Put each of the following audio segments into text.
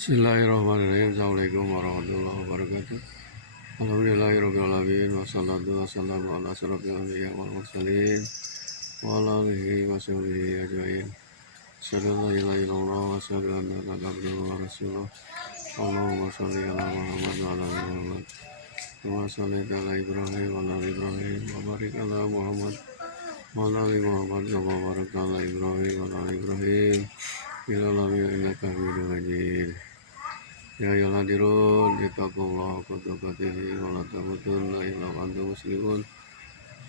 Bismillahirrahmanirrahim. Assalamualaikum warahmatullahi wabarakatuh. Alhamdulillahirabbil alamin wassalatu wassalamu ala asyrofil anbiya wal mursalin wa ala alihi wa sahbihi ajmain. Asyhadu an la ilaha illallah wa asyhadu anna muhammadan abduhu wa rasuluh. Allahumma shalli ala Muhammad wa ala ali Muhammad. Kama shallaita ala Ibrahim wa ala ali Ibrahim wa barik ala Muhammad wa ala ali Muhammad kama barakta ala Ibrahim wa ala ali Ibrahim fil alamin innaka Hamidum Majid. Ya ayyuhalladzina ittaqullaha haqqa tuqatih wa la tamutunna illa wa antum muslimun.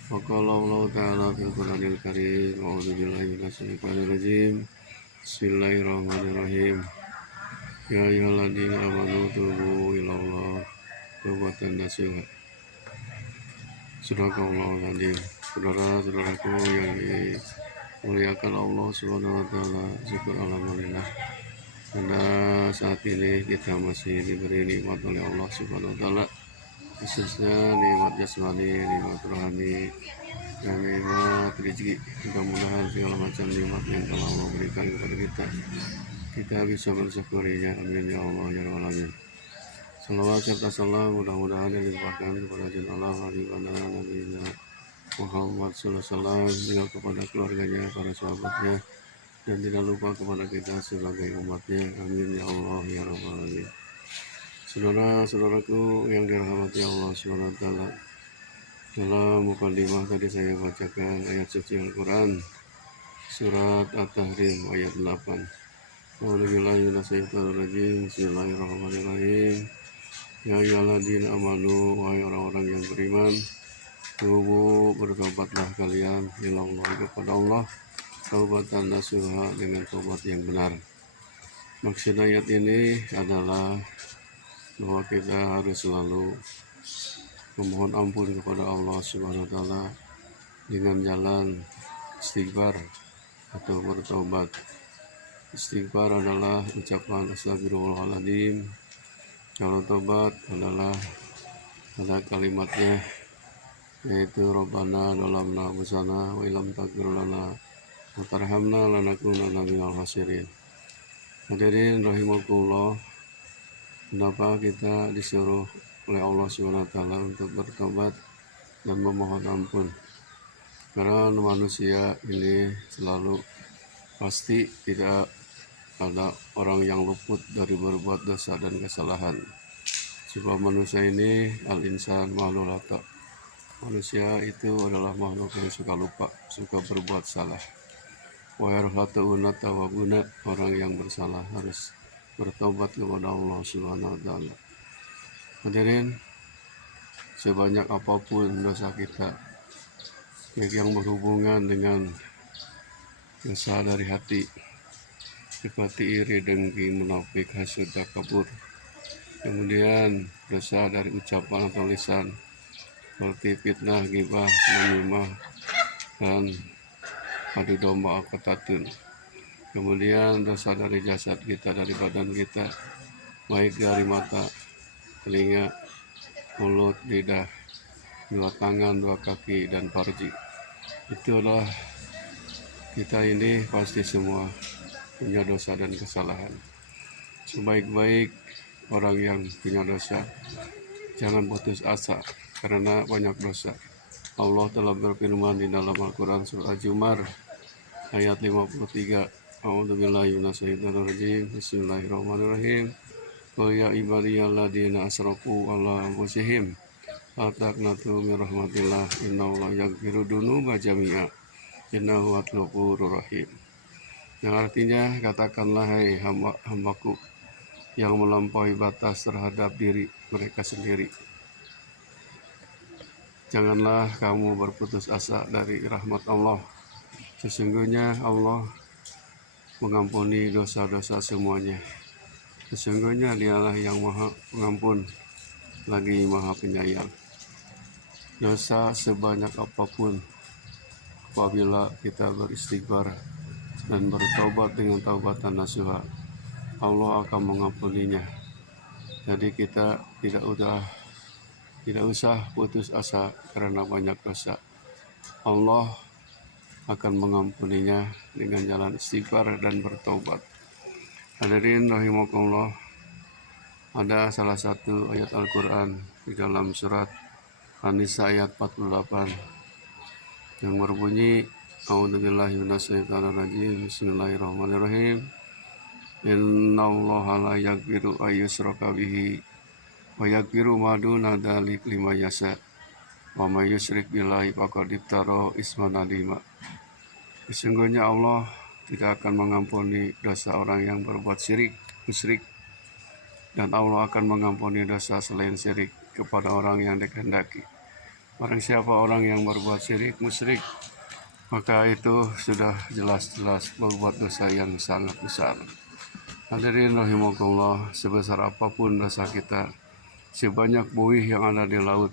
Wa qala Allah ta'ala fil Qur'anil Karim, a'udzu billahi minasyaitonir rajim. Bismillahirrahmanirrahim. Ya ayyuhalladzina amanu tubu ilallah taubatan nasuha. Sadaqallahul adzim. Saudara-saudaraku yang dimuliakan Allah Subhanahu wa taala, syukur alhamdulillah. Pada saat ini kita masih diberi nikmat oleh Allah Subhanahu wa taala, khususnya nikmat jasmani, nikmat rohani, dan nikmat rezeki. Mudah-mudahan segala macam nikmat yang telah Allah berikan kepada kita bisa mensyukurinya. Amin ya Allah ya rabbal alamin. Salawat serta salam mudah-mudahan dilimpahkan kepada junjungan Nabi Muhammad sallallahu alaihi wasallam, juga kepada keluarganya, para sahabatnya, dan tidak lupa kepada kita sebagai umatnya. Amin ya Allah ya rabbal alamin. Saudara-saudaraku yang dirahmati Allah Subhanahu wa taala, dalam mukadimah tadi saya bacakan ayat suci Al-Quran surat At-Tahrim ayat 8. A'udzubillahi minasyaitonir rajim. Bismillahirrahmanirrahim. Ya ayyuhalladzina amanu, wahai orang-orang yang beriman, tubu, bertobatlah kalian ilallah, kepada Allah, taubatan nasuha, dengan taubat yang benar. Maksud ayat ini adalah bahwa kita harus selalu memohon ampun kepada Allah Subhanahu wa taala dengan jalan istighfar atau bertobat. Istighfar adalah ucapan astagfirullahaladzim. Kalau tobat adalah ada kalimatnya, yaitu Rabbana dalamna busana wa ilam taghfir lana wa tarhamna lanakunanna minal khasirin. Hadirin rahimakumullah, kenapa kita disuruh oleh Allah Subhanahu wa taala untuk bertobat dan memohon ampun? Karena manusia ini selalu pasti tidak ada orang yang luput dari berbuat dosa dan kesalahan. Sebab manusia ini al-insan makhluk khata. Manusia itu adalah makhluk yang suka lupa, suka berbuat salah. Wa yarhatuuna tawabuna, orang yang bersalah harus bertobat kepada Allah Subhanahu wa taala. Hadirin, sebanyak apapun dosa kita, baik yang berhubungan dengan dosa dari hati seperti iri, dengki, munafik, hasud, takabur, kemudian dosa dari ucapan atau lisan seperti fitnah, ghibah, namimah, dan adu domba, qatatun. Kemudian dosa dari jasad kita, dari badan kita, baik dari mata, telinga, mulut, lidah, dua tangan, dua kaki, dan farji. Itulah kita ini pasti semua punya dosa dan kesalahan. Sebaik-baik orang yang punya dosa, jangan putus asa karena banyak dosa. Allah telah berfirman di dalam Al-Quran surah Al-Zumar ayat 53. A'udzubillahi minasyaitonir rajim. Bismillahirrahmanirrahim. Qul ya ibadiyalladzina asrafu ala anfusihim la taqnatu min rahmatillah innallaha yaghfiru dzunuba jami'a innahu ghafurur rahim. Yang artinya, katakanlah hai hambaku yang melampaui batas terhadap diri mereka sendiri, janganlah kamu berputus asa dari rahmat Allah. Sesungguhnya Allah mengampuni dosa-dosa semuanya. Sesungguhnya Dialah yang Maha Pengampun lagi Maha Penyayang. Dosa sebanyak apapun, apabila kita beristighfar dan bertobat dengan taubatan nasuha, Allah akan mengampuninya. Jadi kita tidak usah putus asa karena banyak dosa. Allah akan mengampuninya dengan jalan istighfar dan bertobat. Hadirin rahimakumullah, Ada salah satu ayat Al-Quran di dalam surat An-Nisa ayat 48 yang berbunyi, A'udzubillahi minasyaitonirrajim, Bismillahirrahmanirrahim. Innallaha la yaghfiru ayyushraka bihi wa yaghfiru ma duna dzalika liman yasha. Wa may yusyrik billahi faqad iftara isman adzima. Sesungguhnya Allah tidak akan mengampuni dosa orang yang berbuat musyrik, dan Allah akan mengampuni dosa selain syirik kepada orang yang dikehendaki. Barang siapa orang yang berbuat syirik, musyrik, maka itu sudah jelas-jelas berbuat dosa yang sangat besar. Hadirin rahimakumullah, sebesar apapun dosa kita, sebanyak buih yang ada di laut,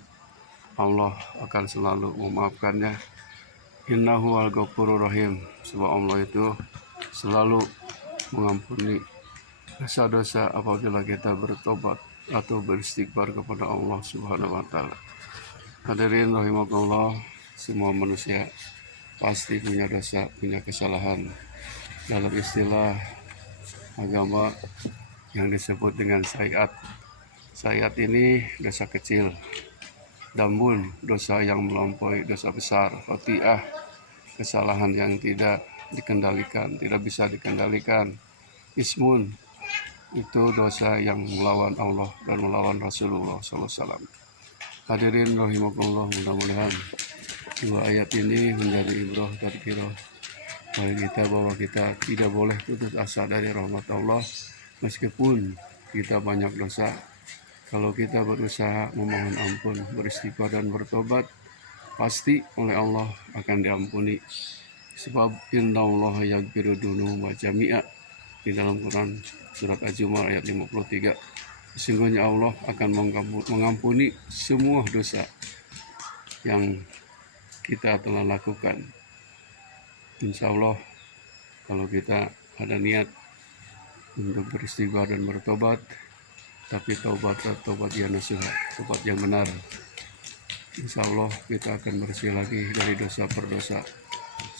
Allah akan selalu memaafkannya. Innahu al-ghafurur rahim, sebab Allah itu selalu mengampuni dosa-dosa apabila kita bertobat atau beristighfar kepada Allah Subhanahu wa taala. Hadirin rahimakumullah, semua manusia pasti punya dosa, punya kesalahan. Dalam istilah agama yang disebut dengan sayiat. Sayiat ini dosa kecil. Dambun, dosa yang melampaui dosa besar. Khoti'ah, kesalahan yang tidak dikendalikan, tidak bisa dikendalikan. Ismun, itu dosa yang melawan Allah dan melawan Rasulullah SAW. Hadirin rahimakumullah, mudah-mudahan dua ayat ini menjadi ibrah tadhkirah bagi kita bahwa kita tidak boleh putus asa dari rahmat Allah meskipun kita banyak dosa. Kalau kita berusaha memohon ampun, beristighfar dan bertobat, pasti oleh Allah akan diampuni. Sebab innallaha yaghfiru dzunuba jami'a, di dalam Quran surat Az-Zumar ayat 53. Sesungguhnya Allah akan mengampuni semua dosa yang kita telah lakukan. Insya Allah, kalau kita ada niat untuk beristighfar dan bertobat, tapi tobat yang nasuha, tobat yang benar, insya Allah kita akan bersih lagi dari dosa per dosa.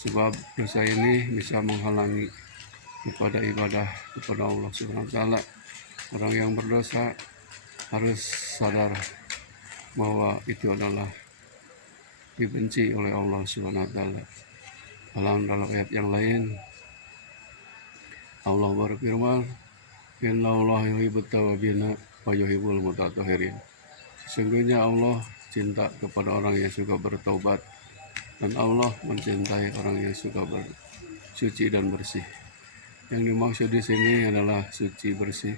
Sebab dosa ini bisa menghalangi kepada ibadah kepada Allah Subhanahu wa taala. Orang yang berdosa harus sadar bahwa itu adalah dibenci oleh Allah Subhanahu wa taala. Dalam ayat yang lain Allah berfirman, Innallaha yuhibbut tawwabina wa yuhibbul mutatahhirin. Sesungguhnya Allah cinta kepada orang yang suka bertaubat, dan Allah mencintai orang yang suka bersuci dan bersih. Yang dimaksud di sini adalah suci bersih,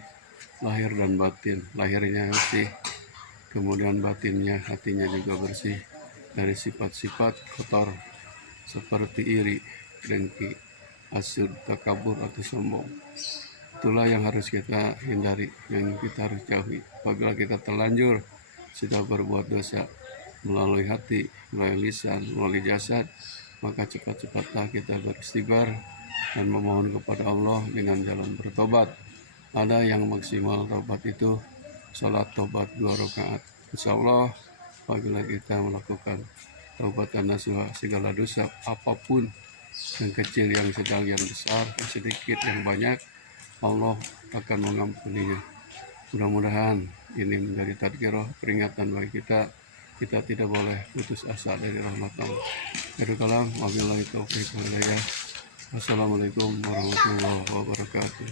lahir dan batin. Lahirnya bersih, kemudian batinnya, hatinya juga bersih dari sifat-sifat kotor seperti iri, dengki, hasud, takabur atau sombong. Itulah yang harus kita hindari, yang kita harus jauhi. Apabila kita terlanjur sudah berbuat dosa melalui hati, melalui lisan, melalui jasad, maka cepat-cepatlah kita beristighfar dan memohon kepada Allah dengan jalan bertobat. Ada yang maksimal tobat itu sholat tobat 2 rakaat. Insya Allah apabila kita melakukan taubatan nasuha, segala dosa apapun, yang kecil, yang sedang, yang besar, yang sedikit, yang banyak, Allah akan mengampuninya. Mudah-mudahan ini menjadi tadhkirah, peringatan bagi kita. Kita tidak boleh putus asa dari rahmat Allah. Akhirul kalam, wabillahi taufiq wal hidayah. Wassalamualaikum warahmatullahi wabarakatuh.